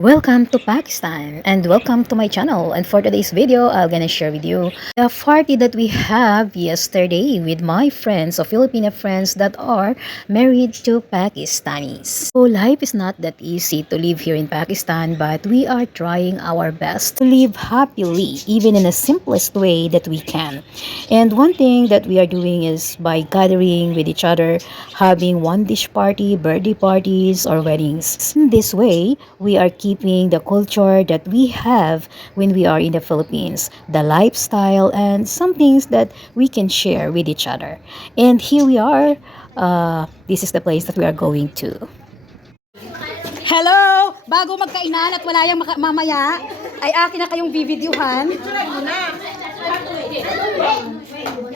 Welcome to Pakistan and welcome to my channel, and for today's video I'm gonna share with you the party that we have yesterday with my friends or Filipino friends that are married to Pakistanis. So life is not that easy to live here in Pakistan, but we are trying our best to live happily even in the simplest way that we can. And one thing that we are doing is by gathering with each other, having one dish party, birthday parties or weddings. In this way we are keeping the culture that we have when we are in the Philippines, the lifestyle, and some things that we can share with each other. And here we are. This is the place that we are going to. Hello! Bago magkainan at wala yung mamaya, ay akin na kayong bibidyuhan.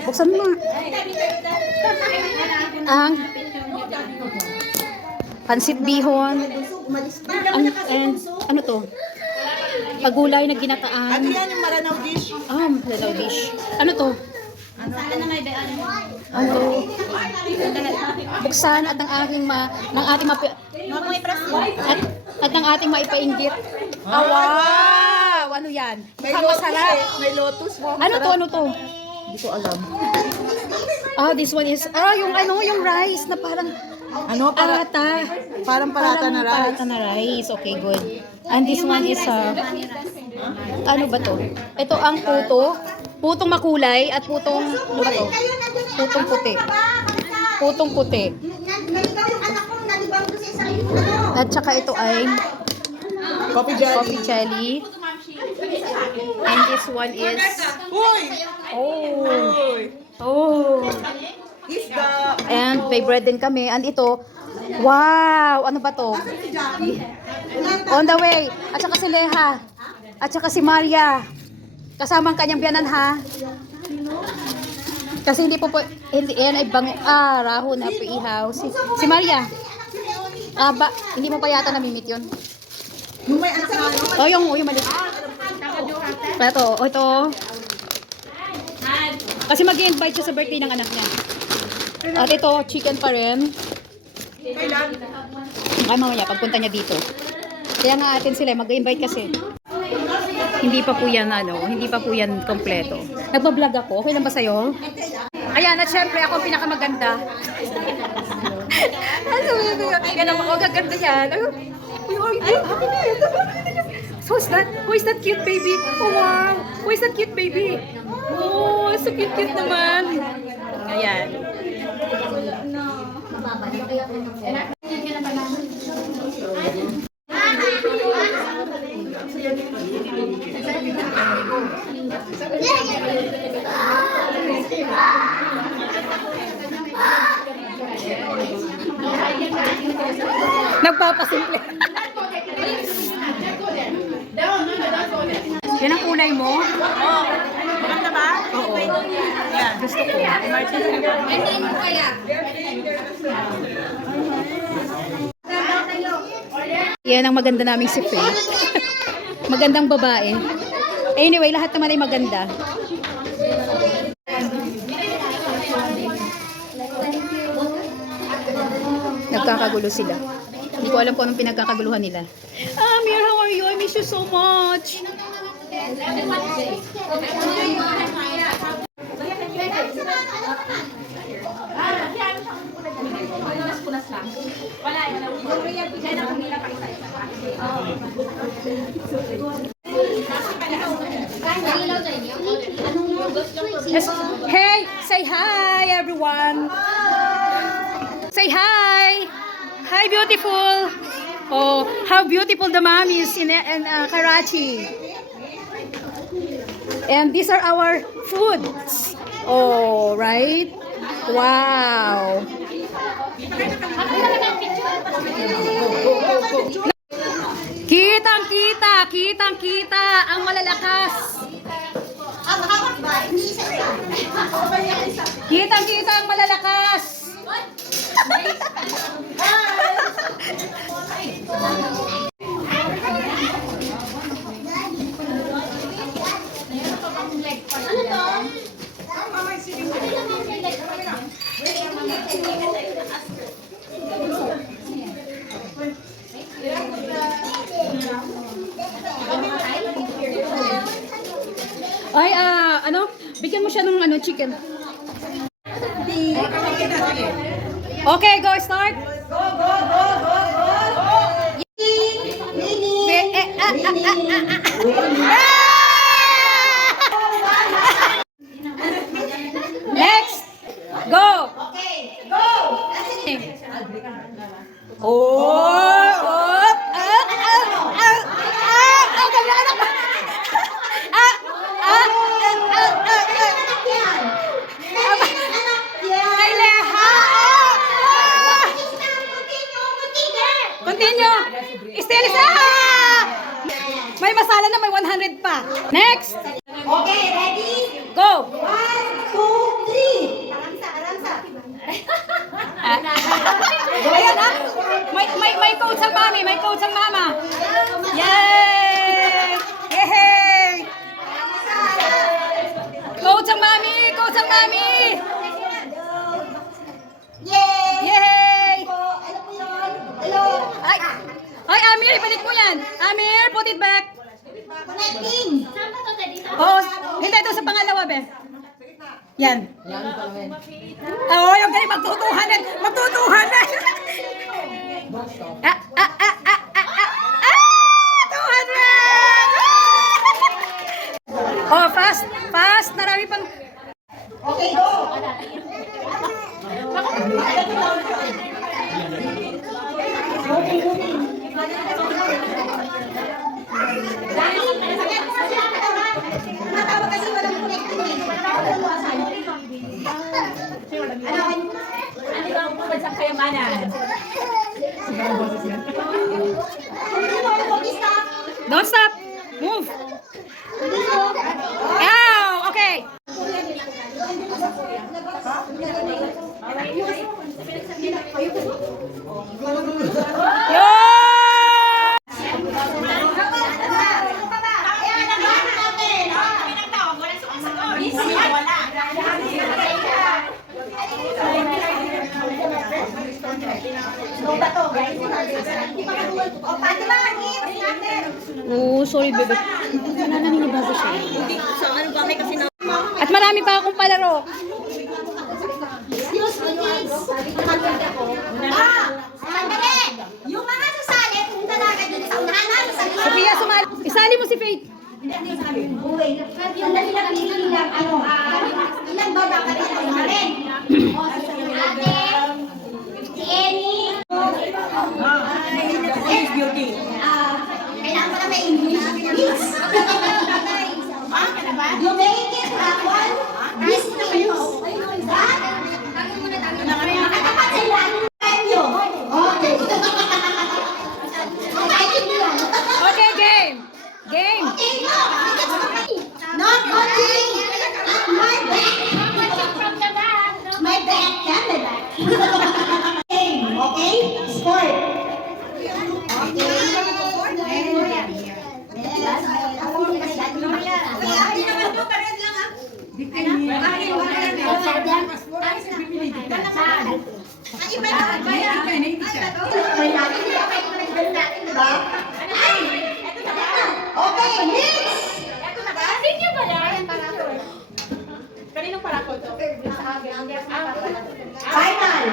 Buksan mo. Ang pansit bihon. And ano to? Pagulay na ginataan. Ano yan yung Maranao dish? Maranao dish. Ano to? Ano? Buksan at ng ating at ng ating maipainggit. Wow! Ano yan? Mukhang masarap. May lotus. Ano to? Hindi ko alam. This one is, yung rice na parang parata. Parang parata na rice. Parata na rice. Okay, good. And this one is, ano ba to? Ito ang puto. Putong makulay at putong, ano ba to? Putong puti. Putong puti. At saka ito ay Coffee jelly. coffee jelly. And this one is, Uy! oh. Isda. And may bread din kami. And ito, wow! Ano ba to? On the way. At saka si Leha. At saka si Maria. Kasama ang kanyang biyanan, ha? Kasi hindi po yan ay bango. Raho na po ihaw. Si Maria. Hindi mo pa yata namimit yun. Yung may anak. Yung mali. Ito. Kasi mag-invite siya sa birthday ng anak niya. At ito, chicken pa rin. Kailan? Ay, mamaya, pagpunta niya dito. Kaya nga atin sila, mag-invite kasi. Hindi pa po yan kompleto. Nagbablog ako, okay lang ba sa'yo? Ayan, at syempre, ako ang pinakamaganda. Gaganda yan. So, who is that cute baby? Oh, wow. Who is that cute baby? Oh, so cute naman. Ayan. Nagpapasimple. Yan ang kulay mo? Maganda ba? Oo. Gusto ko. Yan ang maganda naming si Faith. Magandang babae. Anyway, lahat naman ay maganda. Nagkakagulo sila. Hindi ko alam kung anong pinagkakaguluhan nila. Amir, how are you? I miss you so much. Hey, say hi everyone. Say hi. Hi, beautiful. Oh, how beautiful the mom is in Karachi. And these are our foods. Oh, right? Wow. Kitang-kita ang malalakas. Kitang-kita ang malalakas. Ano to? Ay, ano? Bigyan mo siya ng ano, chicken. Okay, go, start. Next, go. Continue. Still isa. May masala na may 100 pa. Next. Okay, ready? Go. 1, 2, 3. Aransa. Ayan ha. May coach ang mami. May coach ang mama. Yay! Yay! Coach ang mami. Coach ang mami. Yay! Yay! Ano po yun? Hello? Ay, ay Amir, ibalik mo yan. Amir, put it back. Connecting. Oh, hindi ito sa pangalawa, be. Yan. Oh, yung ganyan, magtutuhanan. Magtutuhanan. Ah, ah, ah, ah, ah, ah, ah, 200! Oh, fast, fast. Narami pang... Okay, go. Tumatawag kasi walang connecting eh. Don't stop. Move. Ow, okay. Yo! O, Fatima, hits natin. Oh, sorry, bebe. Naninibago siya. At marami pa akong palaro. Excuse me, please. Sandali. Yung mga sasali, punta na agad dun sa unahan na. Sophia, sumali. Isali mo si Faith. Yung napili lang, ilang ba dapat na rin? O, si ate, si Annie. Kailangan ko na may English. Please. You make it happen. This means that nakatapat sa ilan premyo. Okay. Okay, game. Game. Okay, no. Not only at my back. My back and the back. Game, okay? Sport. Okay, next! Final!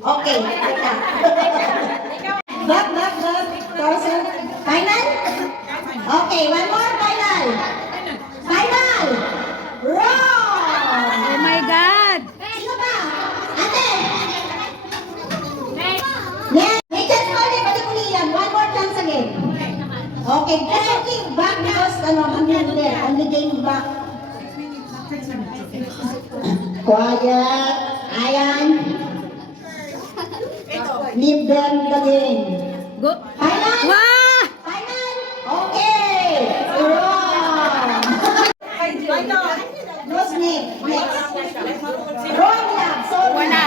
Okay, Bob. Thousand. Final? Okay, one more final. Final! Roll! Oh my God. Sino ba? Ate! Next! May chance pa ulit, balik uli yan. One more chance again. Okay, that's okay. Back because, only game back. Quiet. Ayan. Leave them the game. Go. Final? Wah! Final? Okay! Wrong! What's next? Wrong lang. Sorry. Wala.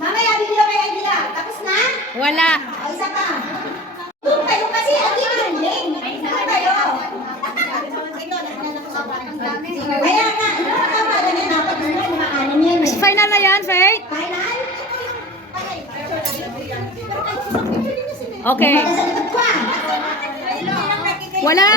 Mamaya, bibila kayo bibila. Tapos na? Wala. O, isa pa. Doon kayo kasi ang ginagaling. Doon kayo. Kaya nga, nakakabala na dapat yung mga anim yan eh. Final na yan, Faith? Final? Okay. Magkasalikod pa. Wala. Wala.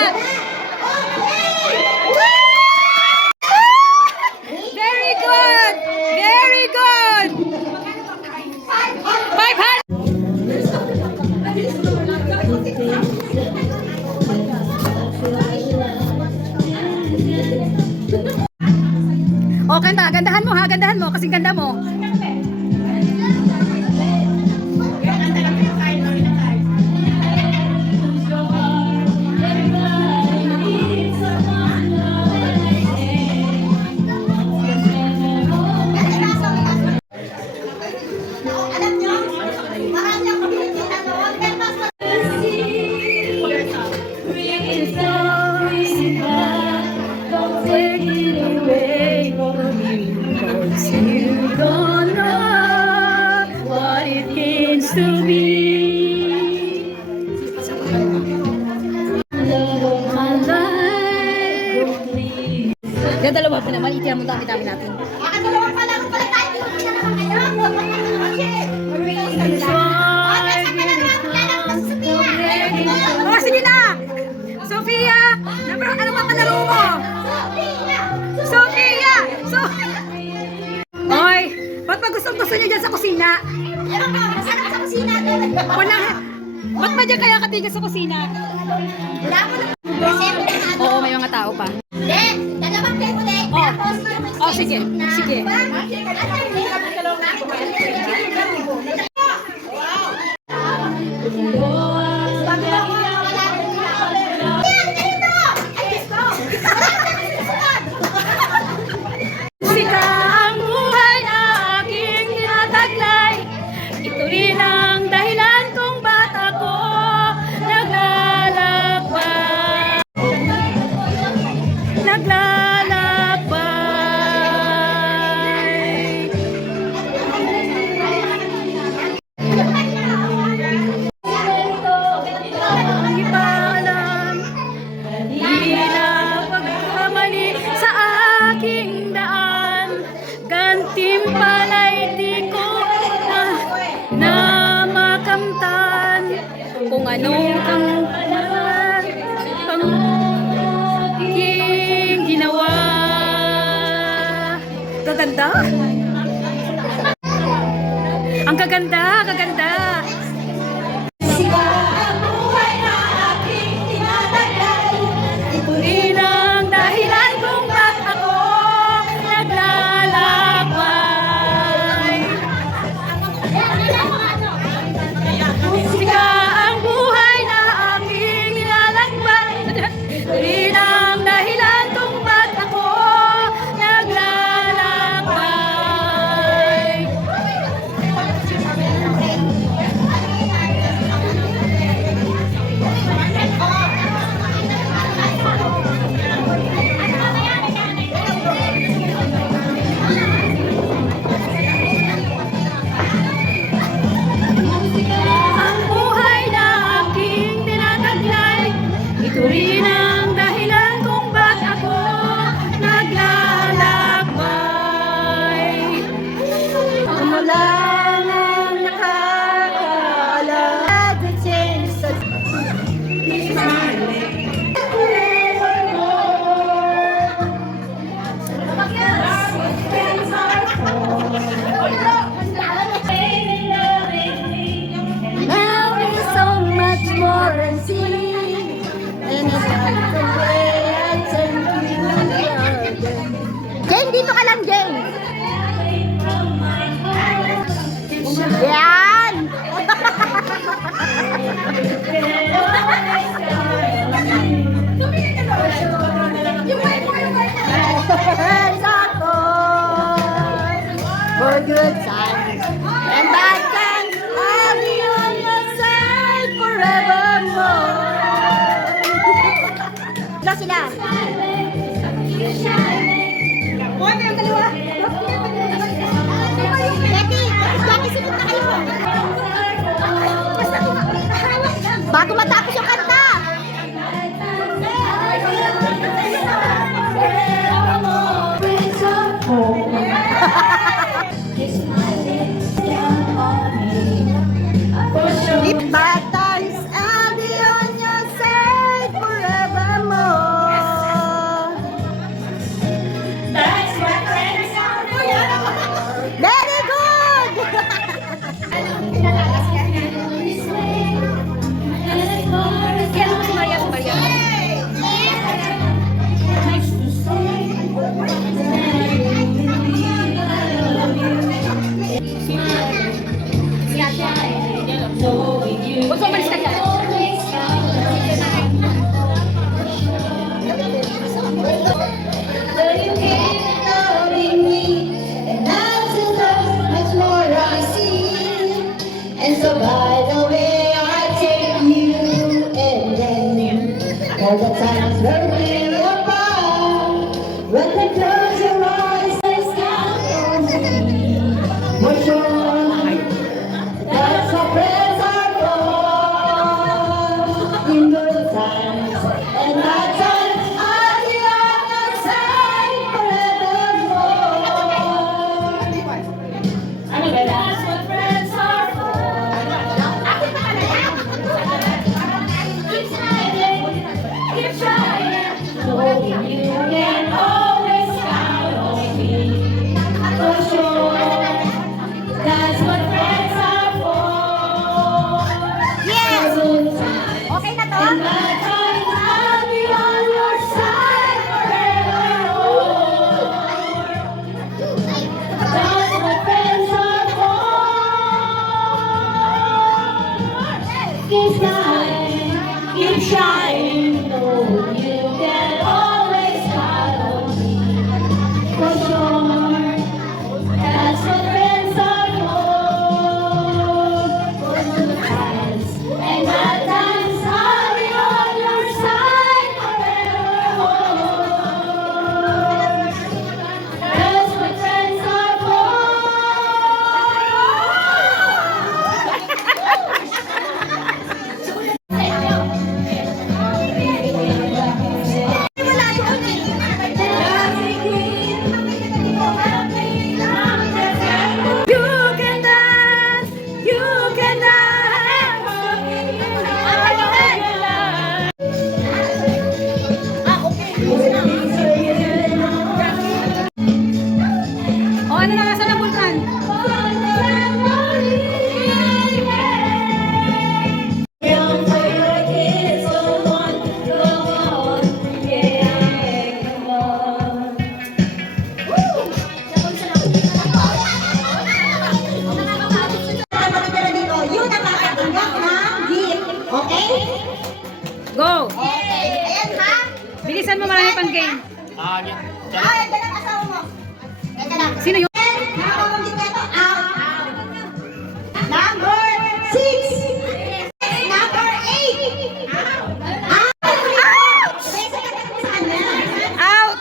Yan, dalawa pa naman. Itiyan mo dami-dami natin. Dalawa pa lang pala tayo. Hindi na naman kayo. Oh, sige na! Sofia! Ano ba kalaro mo? Sofia! Hoy! Ba't ba gusto niyo dyan sa kusina? Masarap sa kusina. Wala. Ba't ba dyan kaya katigil sa kusina? Wala ko na. Siyempre na ano. Oo, may mga tao pa. Hindi, dalawang play mo din. Oh. Tapos yung Oh, sige, sige. Sika ang buhay na aking tinataglay. Ito rin ang dahilan kung ba't ako naglalakbay. Hindi pa alam, hindi na pagkamali sa aking daan. Gantimpala'y di ko na makamtan. Kung anong ang aking ginawa. Gaganda? Ang gaganda, gaganda. Ito rin ang dahilan kung ba't ako naglalakbay. Sika ang buhay na aking nilalakbay. Ito rin ang dahilan kung ba't ako naglalakbay. Ang buhay na aking tinataglay, ito rin ang dahilan kung ba't ako naglalakbay. Ako lang ang nakakaalam. Now is so much more than see. And it's not the way I tend to. Jane, dito ka lang, Jane. Yan! For good times and bad times, I'll be on your side forevermore. Sila sila. Hoy, kayong dalawa. Jackie, sunod na kayo. Bago matapos yung kanta. If bad times, I'll be on your side forevermore. That's my friends. Very good! Kaya mo si Maria, si Maria. Huwag ka umalis ka dyan. And so by the way I take you and then all the times when we're apart, when they close your eyes and count on me, for sure that's how friends are for. In good times and bad times I'll be on your side Okay na to? And my times I'll be on your side forever. That's what friends are for. Keep shining, no, you can always count on me. For sure, that's what friends are for the times and bad times. I'll be on your side forever. That's what friends are You can dance, you can dance. O, ano na nasa na bulkan? Yung nakakatanggap ng gift, okay? Go! Ayan ha? Bilisan mo, marami pang game. Ay, dyan ang asawa mo. Teka lang. Sino yun? Nakakawagin ka ito. Out. Number 6. Number 8. Out. Out. Out!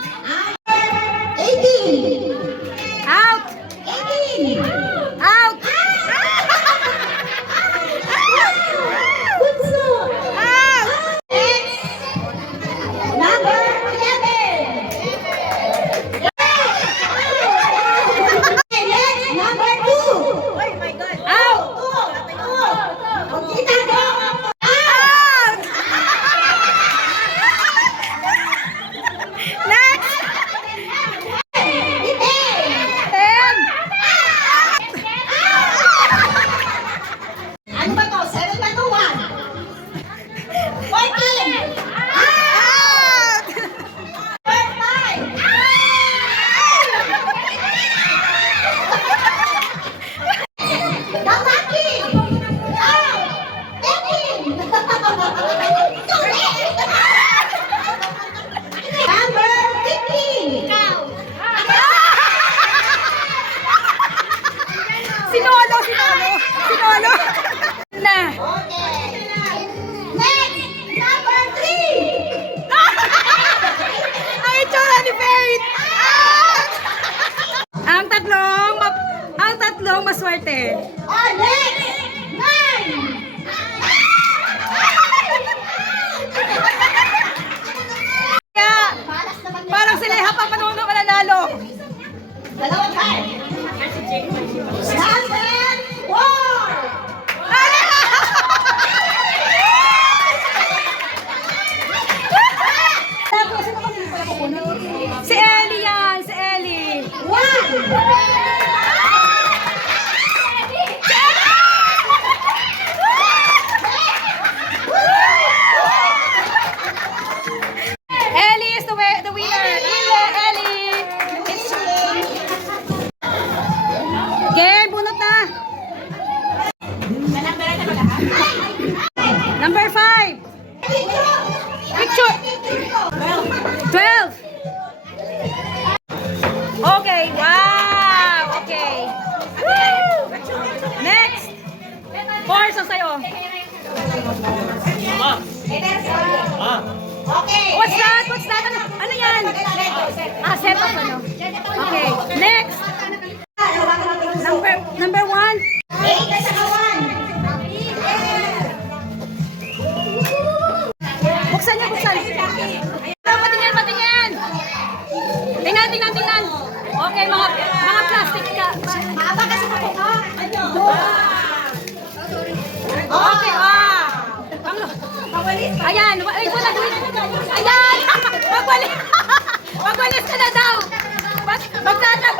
18. Out! 18. Out! Bunso. Out! Number 11. Next, number 2. Oh my God. Out! Kita ko. Out! Next! 10! Ano ba to? 7 ba to? 1? 14! Out! 5! Damaki! Out! 18! Number 15! Sinolo! Sinolo! Sinolo! Na! Okay. Next! Number 3! Ang itsura ni Faith! Out! Ang tatlong maswerte. Oh, next! 9! Kaya, Palas naman yun. parang sila yung papanuno mananalo. Dalawang card. Number 4! Si Ellie yan! Si Ellie! 1! Ellie is the winner! Ellie! Game! Bunot na! Number 5! Picture! 12! Okay! Wow! Okay! Woo! Next! Force ang sayo. Okay. What's that? What's that? Ano yan? Set of ano? Okay. Next! Number 1. 8 at saka 1. Buksan niyo, buksan. Patingin, patingin. Tingnan, tingnan, tingnan. Okay, mga plastic ka. Mahaba kasi ito. Okay, ayan. Ay, wala. Ayan. Magwalis. Magwalis ka na daw. Magtatag.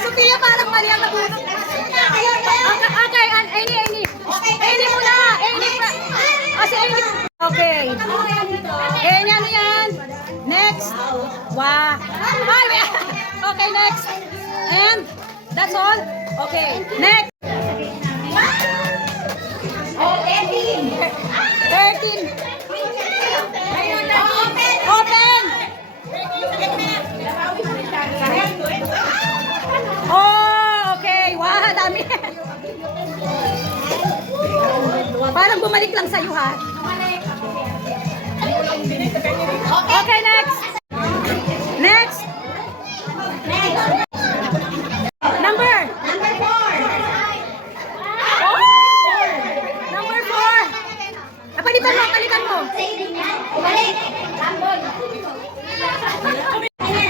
Sophia, parang mali ang nabunod. Okay, Ani. Amy muna! Amy pa! Si Amy. Okay. Amy, ano yan? Next. Wow. Okay, next. And that's all? Okay. Next. 13. Open. Oh, okay. Wow, dami. Parang bumalik lang sa'yo, ha? Okay, next. Next. Number. Oh! Number 4. Palitan mo, palitan mo.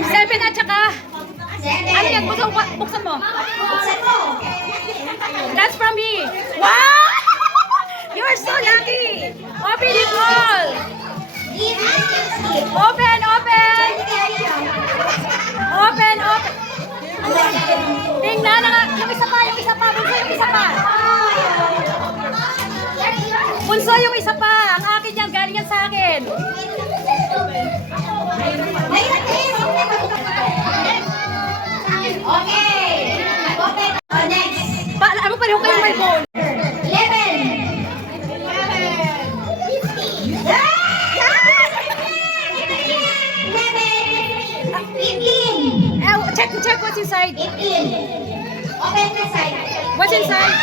7 at saka. Ano yan? Buksan mo. That's from me. Wow! You're so lucky. Open it all. Open, open. Open, open. Tingnan na. Yung isa pa, yung isa pa. Bunso, yung isa pa. Bunso, yung isa pa. Ang akin yan, galing yan sa akin. Ano pa rin kayo may ball? 15. Check what's inside. 15. Open the side. What's inside?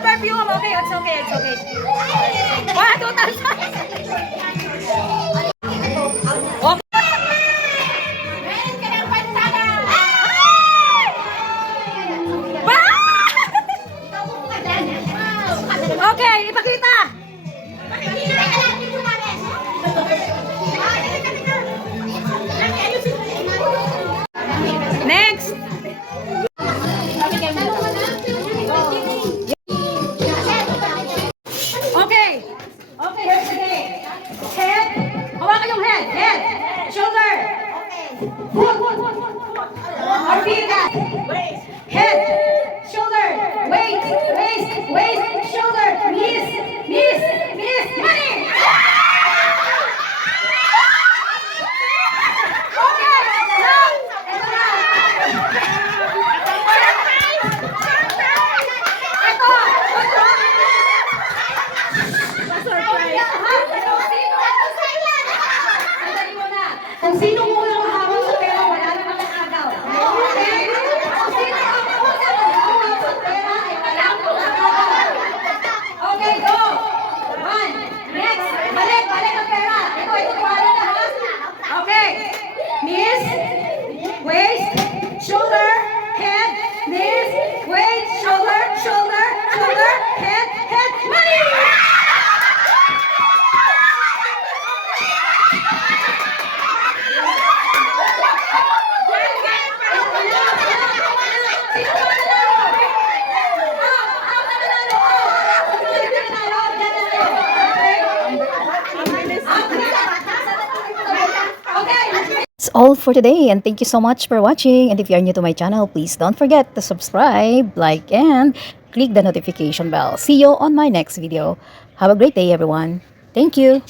Perfume. Okay, it's okay, it's okay. Wow, 2,000. Okay. Okay, ipakita. Next. Okay. Okay, here's the game. Head. Hawakan yung head. Head. Shoulder. Or feet. Head. Shoulder. Waist. Waist. Waist. Shoulder. Knees. Knees. Knees. Money. Okay. Now. Ito na. Ito. Sandali muna. Kung sino muna mahabol sa pera, wala naman ang agaw. Okay? Kung sino ang muna mahabol sa pera, ay wala naman ang agaw. Okay, go! 1. Next. Balik, balik ang pera. Ito, wala na ha? Okay. Knees, waist, shoulder, head, knees, waist, shoulder, shoulder, shoulder, head, head, money! That's all for today, and thank you so much for watching. And if you are new to my channel, please don't forget to subscribe, like, and click the notification bell. See you on my next video. Have a great day, everyone. Thank you.